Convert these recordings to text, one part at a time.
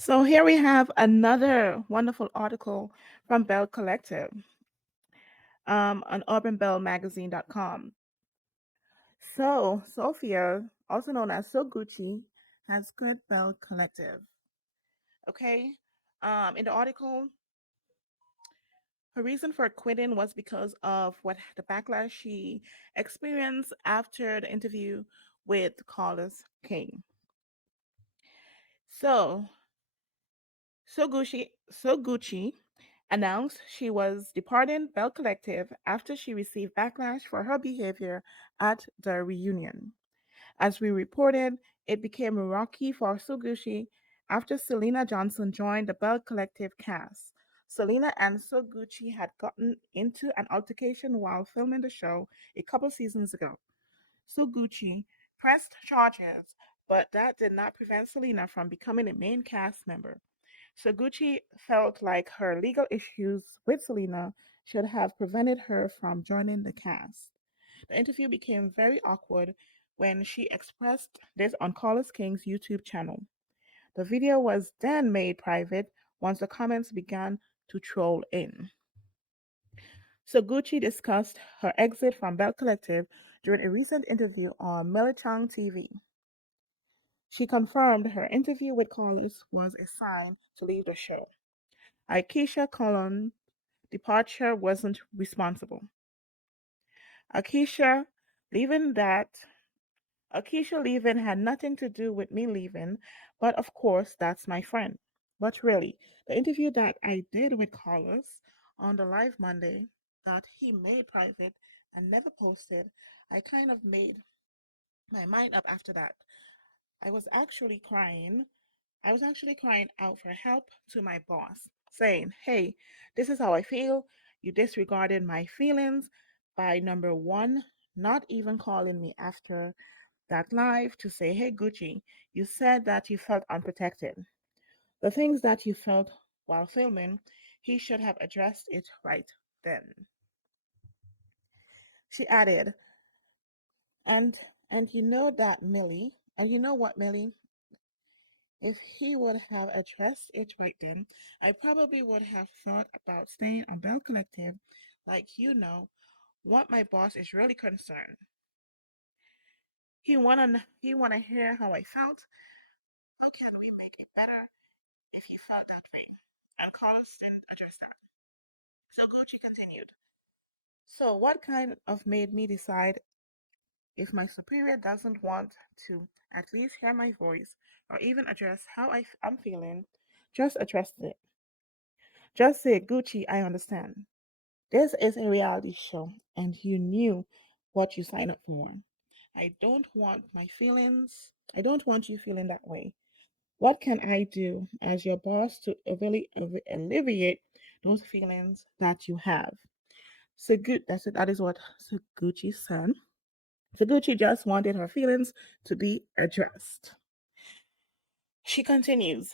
So here we have another wonderful article from Belle Collective on urbanbellmagazine.com. So Sophia, also known as Sogucci, has quit Belle Collective. Okay. In the article, her reason for quitting was because of what the backlash she experienced after the interview with Carlos King. So Sogucci announced she was departing Bell Collective after she received backlash for her behavior at the reunion. As we reported, it became rocky for Soguchi after Selena Johnson joined the Bell Collective cast. Selena and Soguchi had gotten into an altercation while filming the show a couple seasons ago. Soguchi pressed charges, but that did not prevent Selena from becoming a main cast member. Soguchi felt like her legal issues with Selena should have prevented her from joining the cast. The interview became very awkward when she expressed this on Carlos King's YouTube channel. The video was then made private once the comments began to troll in. Soguchi discussed her exit from Bell Collective during a recent interview on Melichang TV. She confirmed her interview with Carlos was a sign to leave the show. Aisha Colon's departure wasn't responsible. Aisha leaving that Aisha leaving had nothing to do with me leaving, but of course that's my friend. But really, the interview that I did with Carlos on the live Monday that he made private and never posted, I kind of made my mind up after that. I was actually crying I was actually crying out for help to my boss, saying, "Hey, this is how I feel. You disregarded my feelings by number one, not even calling me after that live to say, hey, Gucci, you said that you felt unprotected. The things that you felt while filming, he should have addressed it right then." She added, and and you know that Millie, and you know what, Millie, if he would have addressed it right then, I probably would have thought about staying on Bell Collective. Like, what my boss is really concerned. He wanna hear how I felt. How can we make it better if you felt that way? And Carlos didn't address that. So Gucci continued. So what kind of made me decide if my superior doesn't want to at least hear my voice or even address how I'm feeling, just address it. Just say, Gucci, I understand. This is a reality show, and you knew what you signed up for. I don't want you feeling that way. What can I do as your boss to really alleviate those feelings that you have? So good. That is what Gucci said. Gucci just wanted her feelings to be addressed. She continues.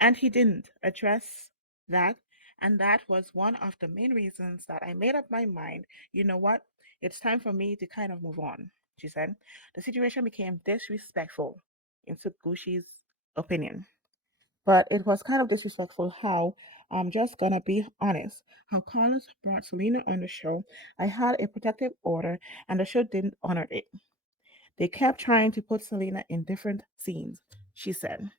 And he didn't address that. And that was one of the main reasons that I made up my mind. You know what? It's time for me to kind of move on, she said. The situation became disrespectful, in Tsukushi's opinion. But it was kind of disrespectful how, I'm just gonna be honest, how Carlos brought Selena on the show. I had a protective order and the show didn't honor it. They kept trying to put Selena in different scenes, she said.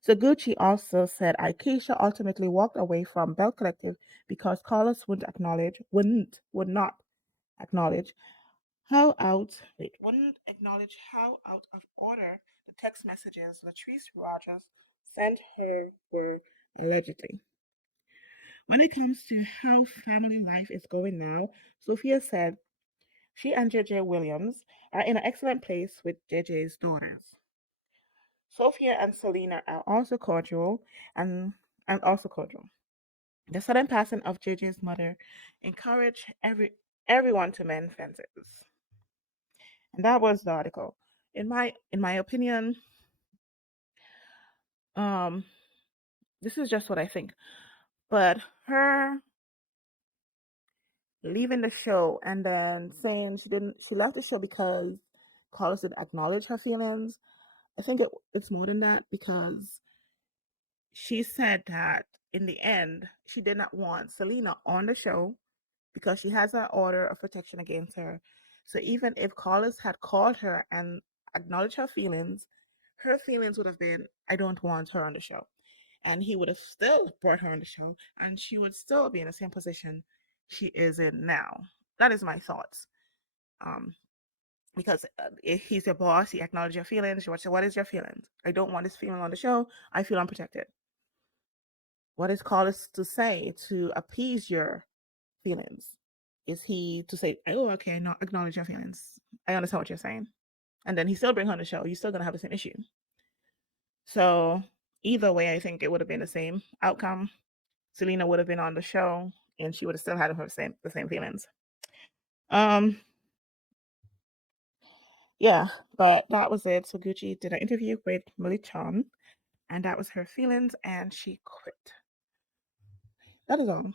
So Gucci also said Aisha ultimately walked away from Bell Collective because Carlos would not acknowledge wouldn't acknowledge how out of order the text messages Latrice Rogers sent her were allegedly. When it comes to how family life is going now, Sophia said she and JJ Williams are in an excellent place with JJ's daughters. Sophia and Selena are and also cordial. The sudden passing of JJ's mother encouraged everyone to mend fences. And that was the article. In my opinion, um, this is just what I think. But her leaving the show and then saying she left the show because Carlos didn't acknowledge her feelings. I think it's more than that because she said that in the end, she did not want Selena on the show because she has an order of protection against her. So even if callers had called her and acknowledged her feelings would have been, I don't want her on the show. And he would have still brought her on the show, and she would still be in the same position she is in now. That is my thoughts. Um, because if he's your boss, he acknowledges your feelings. You would say, what is your feelings? I don't want this female on the show. I feel unprotected. What is callers to say to appease your feelings? Is he to say, oh, okay, not acknowledge your feelings? I understand what you're saying. And then he still bring her on the show. You're still going to have the same issue. So either way, I think it would have been the same outcome. Selena would have been on the show and she would have still had the same feelings. Um, yeah, but that was it. So Gucci did an interview with Malik-chan, and that was her feelings, and she quit. That is all.